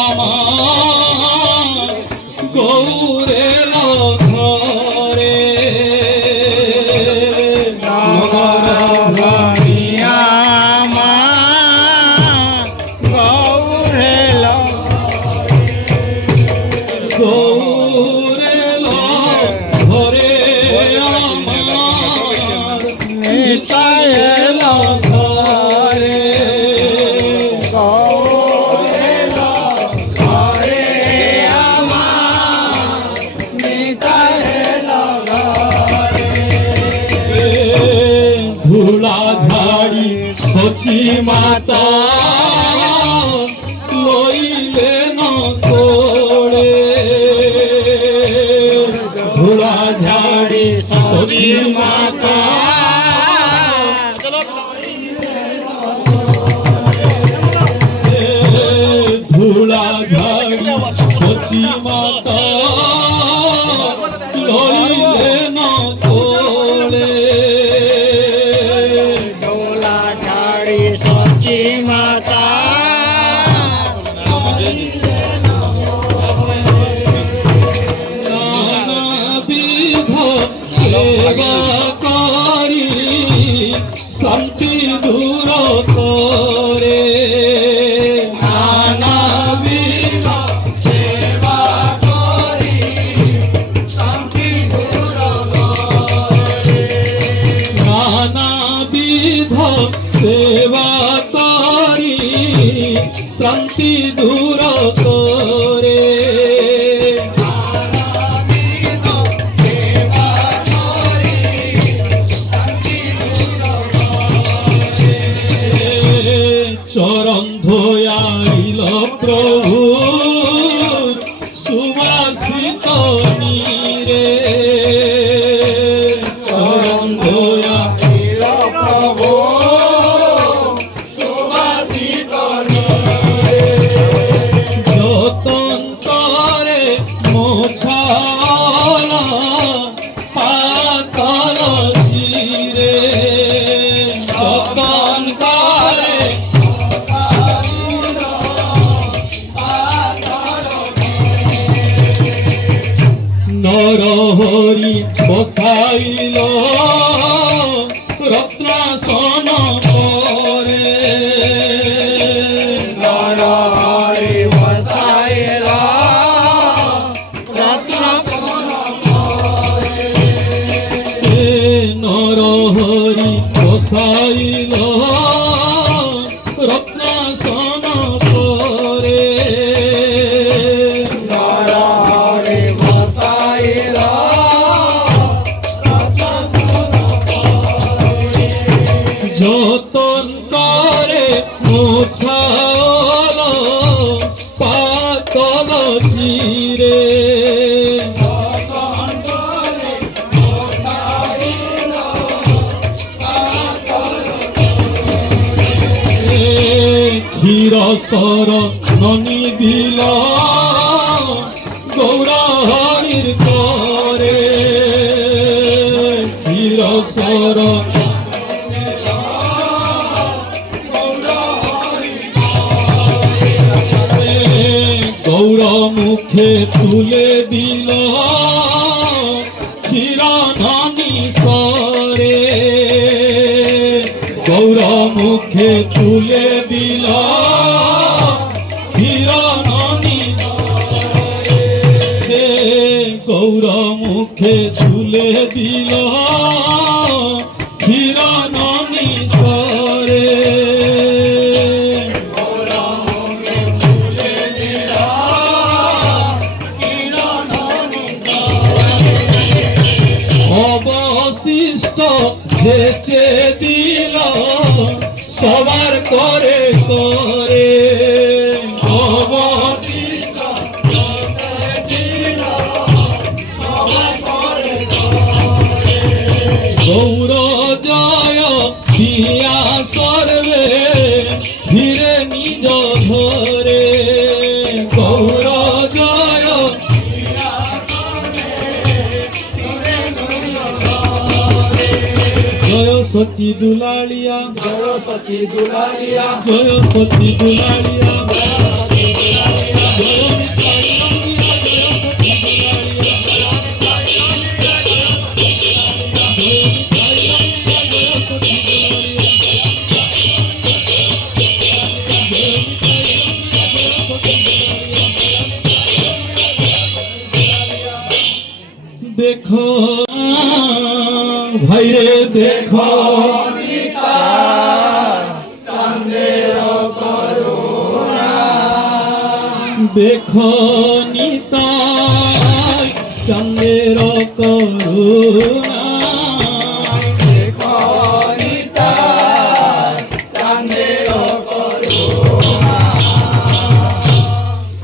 আমার গৌরের ঘরে নগর ভাঙিয়া আমার গৌরের ঘরে আমার নিতাইল ঘরে ধুলা ঝাড়ি সচি মাতা লইলে ন তোড়ে ধুলা ঝাড়ি সচি মাতা ধুলা ঝাড়ি সচি মাতা লইলে ন তোড়ে সচি মাতা নানাবিধ সেবা করি শান্তি দূর করে নানাবিধ সেবা করি শান্তি দূর করে নানাবিধ সেবা করি শান্তি দূর করে চরণ ধোয়াইল প্রভু সুবাসিত নীরে চরণ ধোয়াইল প্রভু সুবাসিত যতন করে মোছাল পাতল চিরে যতন করে নরহরি বসাইল রত্নাসন করে নরহরি বসাইল রত্নাসন করে নরহরি বসাইল রত্নাসন করে নরহরি বসাইল যতন করে মোছাল পাতল চিরে ক্ষীরসর ননি দিল গৌরহরির করে ক্ষীরসর গৌর মুখে তুলে দিল ক্ষীরননি সরে গৌর মুখে তুলে দিল ক্ষীরননি গৌর মুখে তুলে দিল ক্ষীরননি সরে অবশিষ্ট যেচে দিল সবার করে করে অবশিষ্ট গৌর জয় দিয়া সর্বে ধীরে নিজ ধরে গৌর জয় জয় সতী দুলালিয়া জয় সতী দুলালিয়া জয় সতী দুলালিয়া দেখো ভাইরে দেখো নিতা চন্দ্রের করুণা দেখো নিতাই চন্দ্রের করুণা দেখো নিতা চন্দ্রের করুণা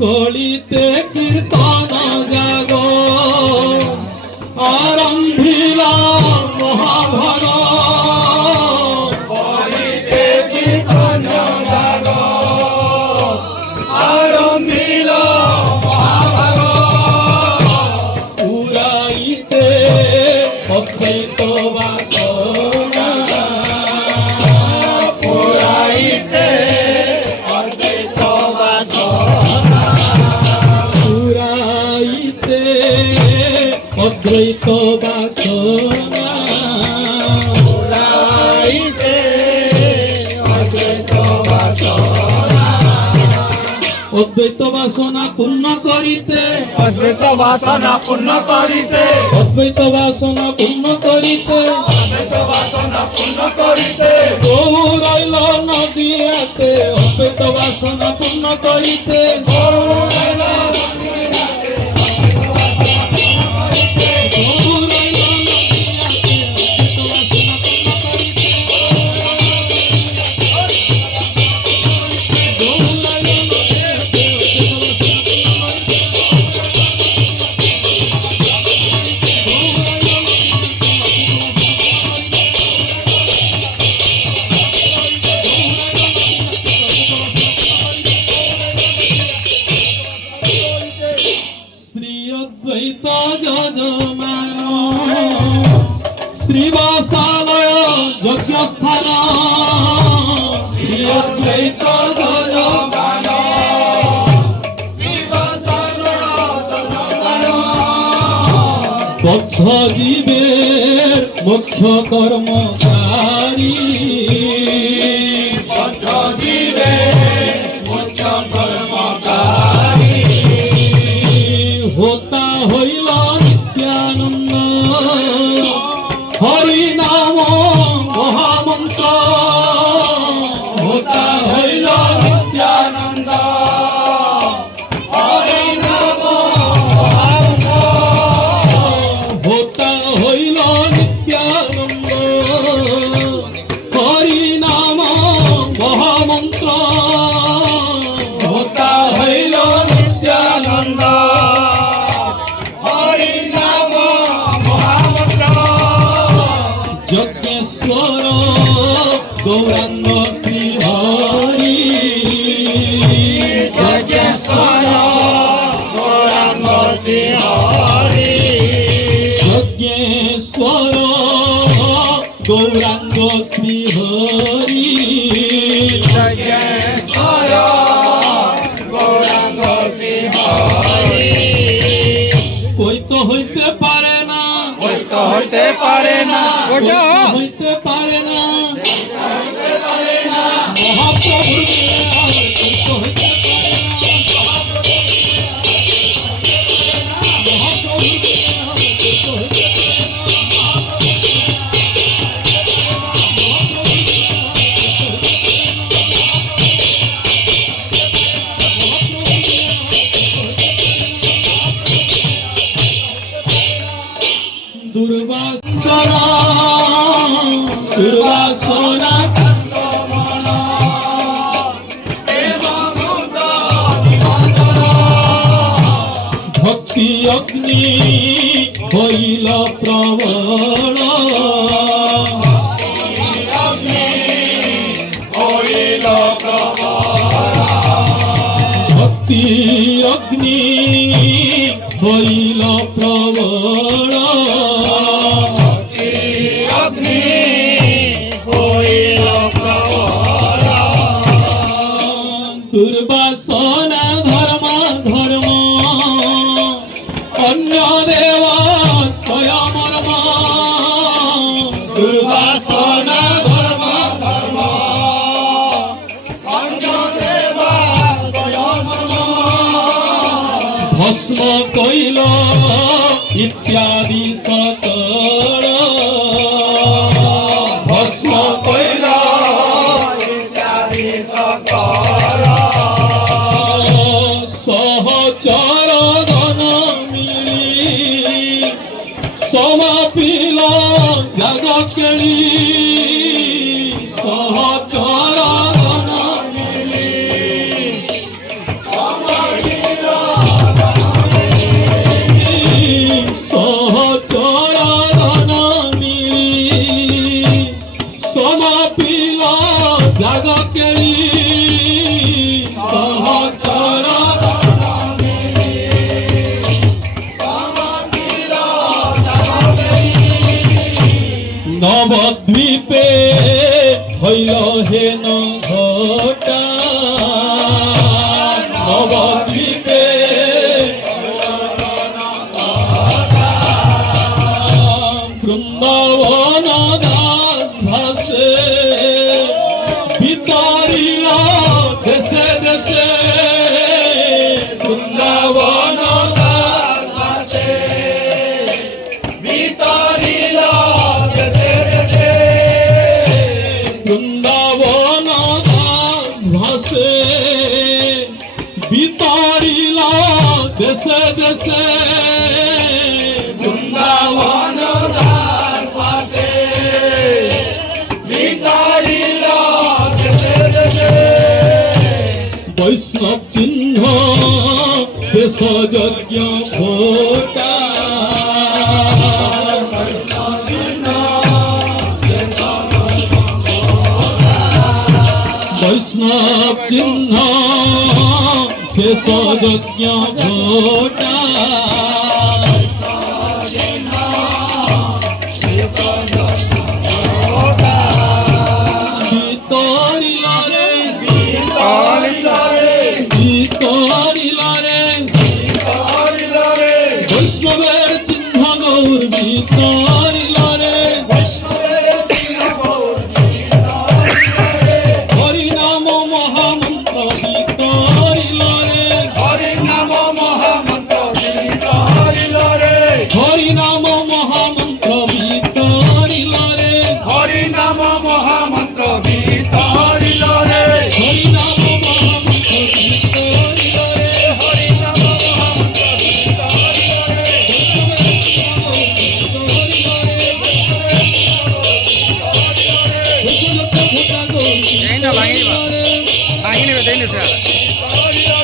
কলিতে কীর্তন জাগ আরম্ভিলা মহাভাগ কলিতে কীর্তন জাগ আরম্ভিল মহাভাগ পুরাইতে অদ্বৈত বাসনা পুরাইতে অদ্বৈত বাসনা পুরাইতে অদ্বৈত বাসনা পুরাইতে অদ্বৈত বাসনা অদ্বৈত বাসনা পূর্ণ করিতে অদ্বৈত বাসনা পূর্ণ করিতে অদ্বৈত বাসনা পূর্ণ করিতে অদ্বৈত বাসনা পূর্ণ করিতে গৌরাইল নদীয়াতে অদ্বৈত বাসনা পূর্ণ করিতে গৌরাইল নদীয়াতে অদ্বৈত বাসনা পূর্ণ করিতে গৌরাইল নদীয়াতে শ্রী অদ্বৈত যজমান শ্রীবাসালয় যজ্ঞস্থান শ্রী অদ্বৈত যজমান বদ্ধ জীবের মুখ্য কর্মচারী বদ্ধ জীবে মুখ্য কর্মকারী হোতা হইল নিত্যানন্দ হরি নাম মহামন্ত্র হোতা হইল নিত্যানন্দ হরি নাম মহামন্ত্র হোতা হইল নিত্যানন্দ হরি নাম মহামন্ত্র হোতা হইল নিত্যানন্দ হরি নাম মহামন্ত্র যজ্ঞেশ্বর গৌরাঙ্গ শ্রী হরি যজ্ঞেশ্বর গৌরাঙ্গ শ্রী হরি যজ্ঞেশ্বর গৌরাঙ্গ শ্রী হরি যজ্ঞেশ্বর গৌরাঙ্গ শ্রী হরি কই তো হইতে পারে না ওই তো হইতে পারে না কই তো হইতে পারে না মহাপ্রভুর দয়া, কই তো হইতে পারে না মহাপ্রভুর দয়া, কই তো হইতে পারে না দুর্বাসনা দুর্বাসনা ভক্তি অগ্নি হইল প্রবল হইল ভক্তি অগ্নি হইল প্রবল অগ্নি হইল প্রবল দুর্বাসনা ধর্ম ধর্ম অন্য দেব স্বয়মর্ম দুর্বাসনা ধর্ম ধর্ম অঞ্জদেব ভস্ম কইল ইত্যাদি সকল ভস্ম কইলা সহচর গণ মিলি সমাপিল জাগ কেলি সহচর গণ সহচর গণ মিলি সমাপিল জাগ কেলি সহচর নবদ্বীপে হইল হেন ঘটা নবদ্বীপে বৃন্দাবন দাস ভাসে বিতারিল দেশে দেশে বৃন্দাবন দাস ভাসে বিতারিল দেশে দেশে বৃন্দাবন দাস ভাসে বিতারিল দেশে দেশে বৃন্দাবন দাস ভাসে বিতারিল দেশে দেশে বৈষ্ণব চিহ্ন শেষ যজ্ঞ ঘটা বৈষ্ণব চিহ্ন শেষ যজ্ঞ ঘটা বিতরিল রে বিতারিল বিতরিল রে বিতারিল রে বৈষ্ণবের চিহ্ন গৌর বিতরিল রে বৈষ্ণবের চিহ্ন গৌর হরিনাম মহামন্ত্র বিতরিল রে হরিনাম মহামন্ত্র বিতারিল রে হরিনাম মহামন্ত্র বিতরিল রে হরিনাম মহামন্ত্র বিতারিল রে হরিনাম মহামন্ত্র বিতরিল রে হরিনাম মহামন্ত্র এই না ভাঙি দিবা ভাঙি নেবে দেই না স্যার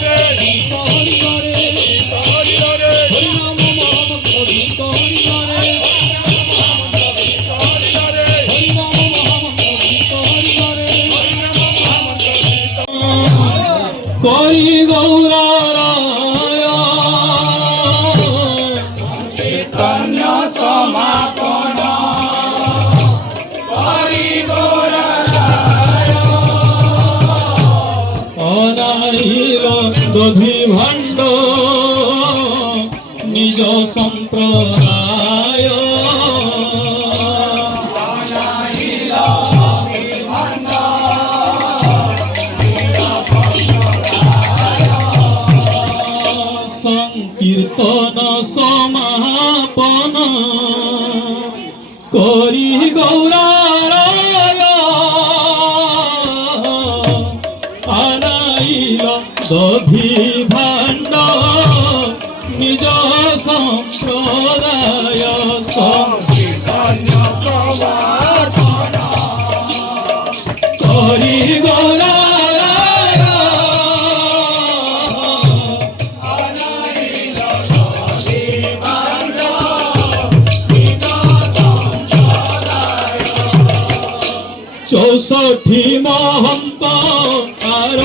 কই গৌরায় চৈতন্য সমাপন হরি গৌরায় অনাইল দধি ভাণ্ড নিজ সম্প্রদায় সংকীর্তন সমাপন করি গৌরায় আনাইল দধি ভাণ্ড নিজ সম্প্রদায় চৈতন্য সমাপন করি গৌরায় চৌষঠি মহন্ত আর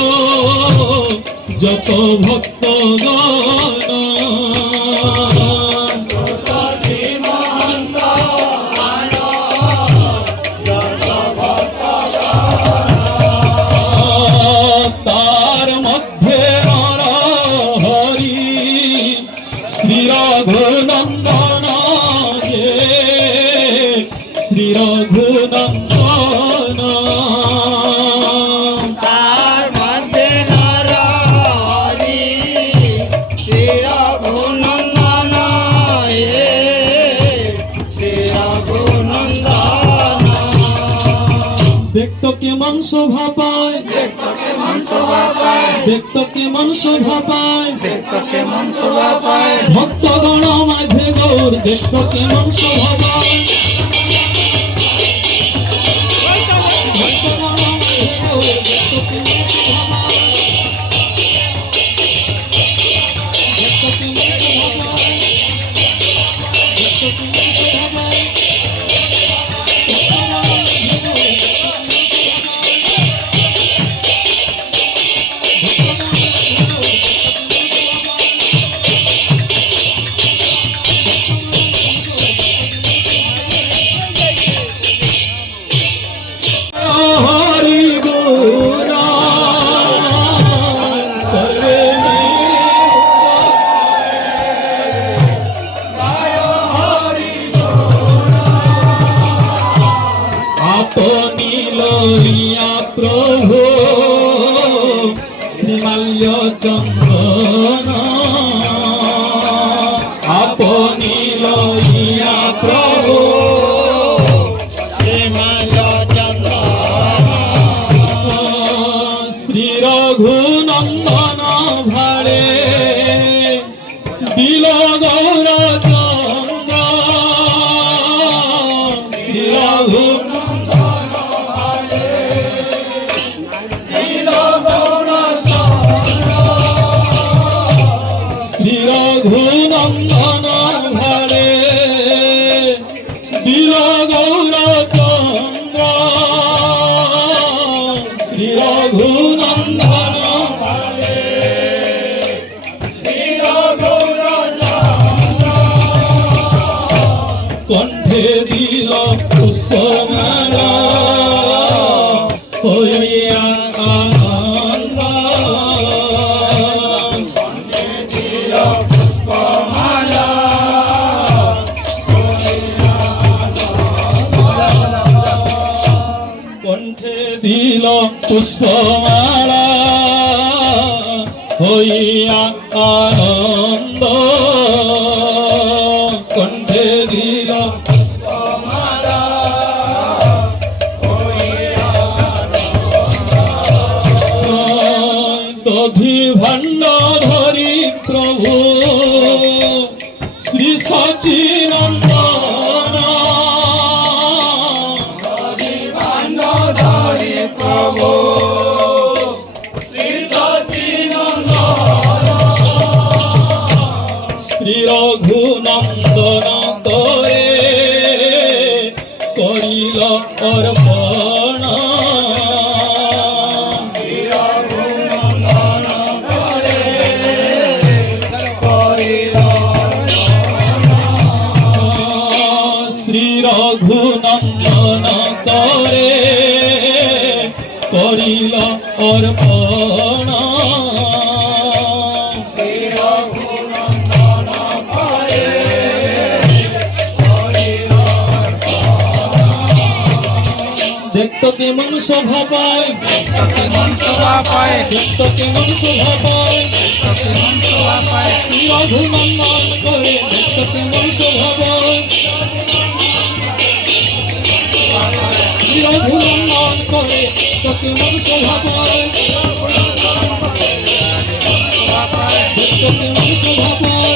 যত ভক্ত গণ তার মধ্যে নর হরি শ্রী রঘুনন্দন যে শ্রী রঘুনন্দন তার মধ্যে নর হরি দেখতো কেমন শোভা পায়, দেখতো কেমন শোভা পায়, দেখতো কেমন শোভা পায়, দেখতো কেমন শোভা পায়, ভক্তগণ মাঝে গৌর দেখতো কেমন শোভা পায়, ভক্তগণ মাঝে গৌর দেখতো কেমন শোভা পায়, দেখতো কেমন শোভা পায়, দেখতো কেমন শোভা পায়, হরি গুণ সর্বে আপনি লইয়া প্রভু শ্রীমাল্য চন্দন, আপনি লইয়া প্রভু শ্রী রঘুনন্দন ভাড়ে দিল গৌর চন্দ্র, শ্রী রঘুনন্দন শ্রী রঘুনন্দন ভাড়ে দিল গৌর চন্দ্র, শ্রী রঘুনন্দন কণ্ঠে দিল পুষ্পমালা হইয়া আনন্দ, কণ্ঠে দিল পুষ্পমালা হইয়া আনন্দ, কণ্ঠে দিল দধি ভণ্ড ধরি প্রভু শ্রী সচিনন্দন, প্রভু শ্রী রঘুনন্দন করে করিল অর্পণ, শ্রী রঘুনন্দন করে করিল অর্পণ, দেখতো কেমন শোভা পায়, কেমন শোভা পায়, দেখতো কেমন শোভা পায়, কেমন শোভা পায়, শ্রী রঘুনন্দন করে দেখতো কেমন শোভা পায়, শ্রী রঘুনন্দন করে দেখতো কেমন শোভা পায়, দেখতো কেমন শোভা পায়, দেখতো কেমন শোভা পায়,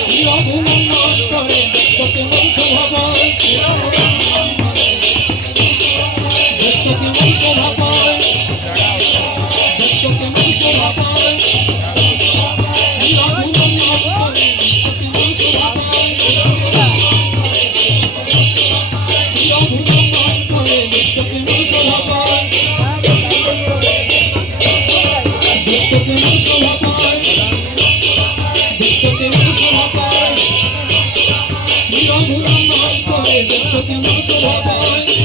শ্রী রঘুনন্দন করে দেখতো কেমন শোভা পায়, শ্রী রঘুনন্দন করে দেখতো কেমন শোভা পায়, দেখতো কেমন শোভা পায়, দেখতো কেমন শোভা পায়, শ্রী রঘুনন্দন করে দেখতো কেমন শোভা পায়, শ্রী রঘুনন্দন করে দেখতো কেমন শোভা পায়, দেখতো কেমন শোভা পায়, দেখতো কেমন শোভা পায়, শ্রী রঘুনন্দন করে দেখতো কেমন শোভা পায়, শ্রী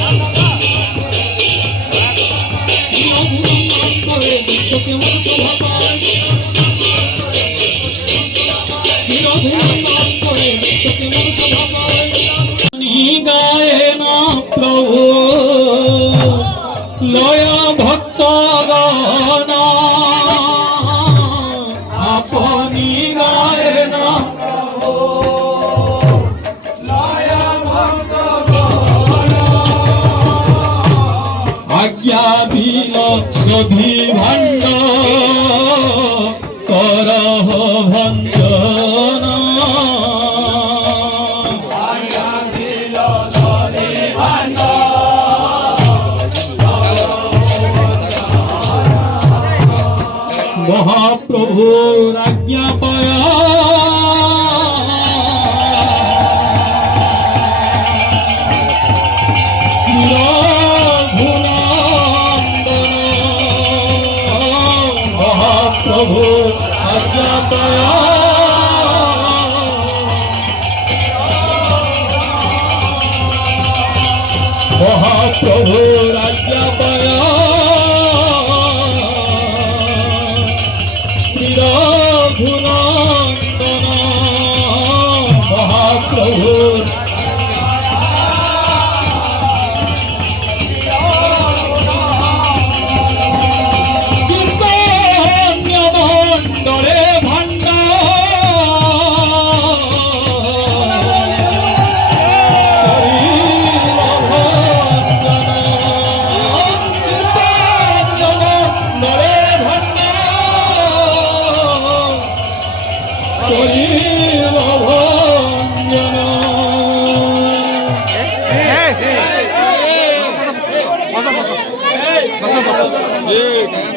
রঘুনন্দন করে দেখতো কেমন শোভা পায়, শ্রী রঘুনন্দন করে দেখতো কেমন শোভা পায়, গায়ে না প্রভু লয়া ভক্তগণ দধি ভাণ্ড করহ ভঞ্জন মহাপ্রভুর আজ্ঞা পায়া মহাপ্রভু আজ্ঞা পায়া মহাপ্রভুর আজ্ঞা পায়া শ্রী রঘুনন্দন মহাপ্রভুর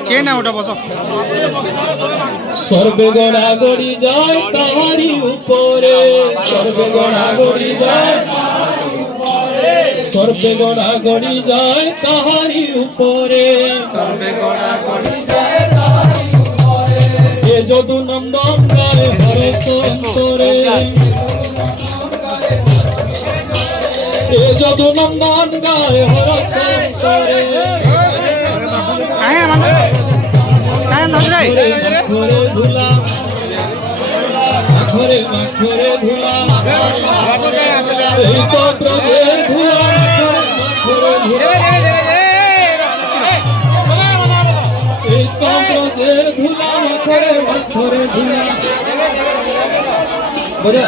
কে না ওটা বসো সর্বে গড়া গড়ি যায় তাহারি উপরে সর্বে গড়া গড়ি যায় সর্বে গড়া গড়ি যায় তাহারি উপরে এ যদু নন্দন গায়ে হরস অন্তরে এ যদু নন্দন গায়ে হরস অন্তরে মাখরে ধুলা মাখরে মাখরে ধুলা এই তো ব্রজের ধুলা মাখরে ধুলা এই তো ব্রজের ধুলা মাখরে মাখরে ধুলা বলে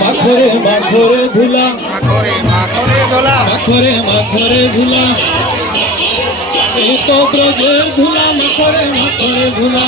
মাখরে মাখরে ধুলা মাখরে মাখরে ধুলা এই তো ব্রজের ধুলা মাখরে মাখরে ধুলা